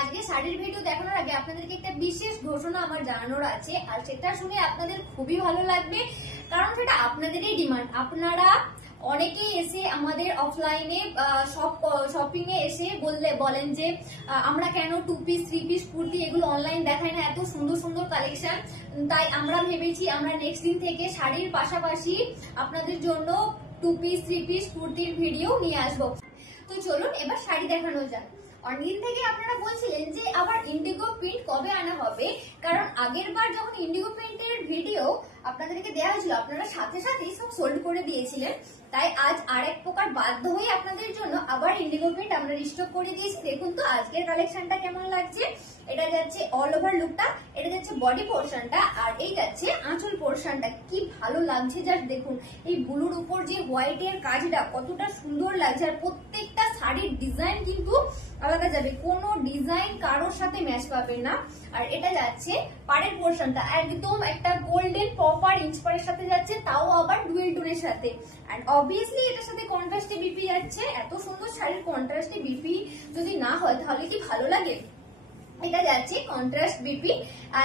আজকে শাড়ির ভিডিও দেখানোর আগে আপনাদেরকে একটা বিশেষ ঘোষণা আমার জানানোর আছে, আর সেটা শুনে আপনাদের খুবই ভালো লাগবে, কারণ সেটা আপনাদেরই ডিমান্ড। আপনারা অনেকেই এসে আমাদের অফলাইনে শপিং এ এসে বলেন যে আমরা কেন 2 পিস 3 পিস কুর্তি এগুলো অনলাইন দেখাই না, এত সুন্দর সুন্দর কালেকশন। তাই আমরা ভেবেছি আমরা নেক্সট দিন থেকে শাড়ির পাশাপাশি আপনাদের জন্য 2 পিস 3 পিস কুর্তির ভিডিও নিয়ে আসবো। তো চলুন এবার শাড়ি দেখানো যাক। অনেকদিন থেকে আপনারা বলছিলেন যে আবার ইন্ডিগো প্রিন্ট কবে আনা হবে, কারণ আগের বার যখন ইন্ডিগো প্রিন্টের ভিডিও আপনাদেরকে দেওয়া হয়েছিল আপনারা সাথে সাথেই সব সোল্ড করে দিয়েছিলেন। তাই আজ আরেক প্রকার বাধ্য হয়ে আপনাদের জন্য আবার ইন্ডিগো প্রিন্ট আমরা রিস্টক করে দিয়েছি। দেখুন তো আজকের কালেকশনটা কেমন লাগছে। এটা যাচ্ছে অল ওভার লুকটা, এটা যাচ্ছে বডি পোর্শনটা, আর এই যাচ্ছে আঁচল পোর্শনটা। কি ভালো লাগছে জাস্ট দেখুন, এই ব্লুর উপর যে হোয়াইট এর কাজটা কতটা সুন্দর লাগছে। আর প্রত্যেকটা শাড়ির ডিজাইন কিন্তু আলাদা যাবে, কোনো ডিজাইন কারোর সাথে ম্যাচ পাবেন না। আর এটা যাচ্ছে পাড়ের পোর্শনটা, একদম একটা গোল্ডেন প্রপার ইন্সপায়ারের সাথে যাচ্ছে, তাও আবার ডুয়েল টোনের সাথে। এন্ড অবভিয়াসলি এটার সাথে কন্ট্রাস্টে বিপি যাচ্ছে। এত সুন্দর শাড়ির কন্ট্রাস্টে বিপি যদি না হয় তাহলে কি ভালো লাগে। এটা যাচ্ছে কন্ট্রাস্ট বিপি,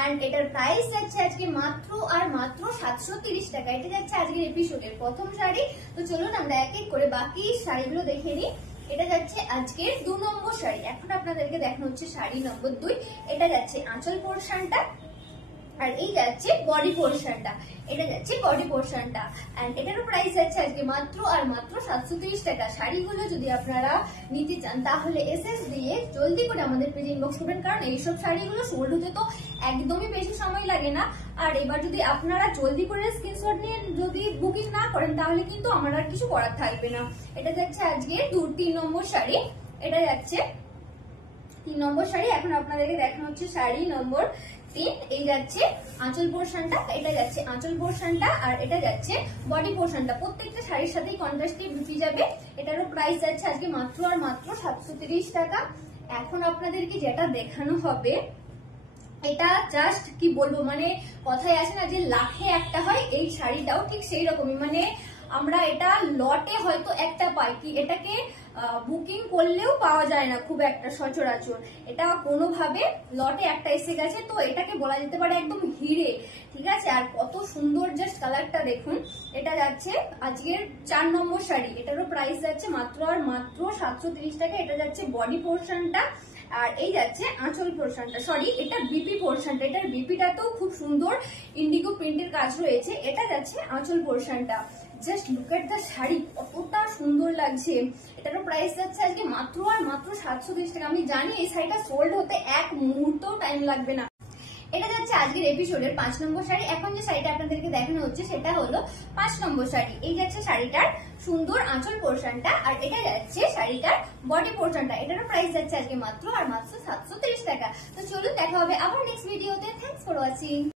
এন্ড এটার প্রাইস যাচ্ছে আজকে মাত্র আর মাত্র 730 টাকা। এটা যাচ্ছে আজকের এপিসোডের প্রথম শাড়ি। তো চলুন আমরা এক এক করে বাকি শাড়িগুলো দেখে নিই। এটা যাচ্ছে আজকের 2 নম্বর শাড়ি। এখন আপনাদেরকে দেখানো হচ্ছে শাড়ি নম্বর 2। এটা যাচ্ছে আঁচল পোর্শনটা, আর এই যাচ্ছে বডি পোর্শনটা। এটা যাচ্ছে বডি পোর্শনটা, এন্ড এটারও প্রাইস যাচ্ছে আজকে মাত্র আর মাত্র 730 টাকা। শাড়িগুলো যদি আপনারা নিতে চান তাহলে এসএস দিয়ে জলদি করে আমাদের পেজে ইনবক্স করবেন, কারণ এইসব শাড়িগুলো সোল্ড হতে তো একদমই বেশি সময় লাগে না। আর এবার যদি আপনারা জলদি করে স্ক্রিনশট নিয়ে যদি বুকিং না করেন তাহলে কিন্তু আমার আর কিছু করার থাকবে না। এটা যাচ্ছে আজকে 3 নম্বর শাড়ি। এটা যাচ্ছে 3 নম্বর শাড়ি। এখন আপনাদেরকে দেখানো হচ্ছে শাড়ি নম্বর 3। এই যাচ্ছে আঁচল পোর্শনটা, এটা যাচ্ছে আঁচল পোর্শনটা, আর এটা যাচ্ছে বডি পোর্শনটা। প্রত্যেকটা শাড়ির সাথেই কন্ট্রাস্টে বিপি যাবে। এটারও প্রাইস যাচ্ছে আজকে মাত্র আর মাত্র 730 টাকা। এখন আপনাদেরকে যেটা দেখানো হবে এটা জাস্ট কি বলবো, মানে কথায় আছে না যে লাখে একটা হয়, এই শাড়িটাও ঠিক সেই রকমই। মানে আমরা এটা লটে হয়তো একটা পাই, কি এটাকে বুকিং করলেও পাওয়া যায় না খুব একটা সচরাচর। এটা কোনোভাবে লটে একটা এসে গেছে, তো এটাকে বলা যেতে পারে একদম হিরে। ঠিক আছে, আর কত সুন্দর জাস্ট কালারটা দেখুন। এটা যাচ্ছে আজকের 4 নম্বর শাড়ি। এটারও প্রাইস যাচ্ছে মাত্র আর মাত্র 730 টাকা। এটা যাচ্ছে বডি পোর্শনটা, আর এই যাচ্ছে আঁচল পোর্শনটা, সরি এটা বিপি পোর্শনটা। এটার বিপিটাতেও খুব সুন্দর ইন্ডিগো প্রিন্টের কাজ রয়েছে। এটা যাচ্ছে আঁচল পোর্শনটা। Just look at the sari, কতটা সুন্দর লাগছে। এটারও প্রাইস যাচ্ছে আজকে মাত্র আর মাত্র 730 টাকা। আমি জানি এই শাড়িটা সোল্ড হতে এক মুহূর্তও টাইম লাগবে না। এটা যাচ্ছে আজকের এপিসোডের 5 নম্বর শাড়ি। এখন যে শাড়িটা আপনাদেরকে দেখানো হচ্ছে সেটা হলো 5 নম্বর শাড়ি। এই যাচ্ছে শাড়িটার সুন্দর আঁচল পোর্শনটা, আর এটা যাচ্ছে শাড়িটার বডি পোর্শনটা। এটারও প্রাইস যাচ্ছে আজকে মাত্র আর মাত্র 730 টাকা। তো চলুন দেখা হবে আবার নেক্সট ভিডিওতে। Thanks for watching.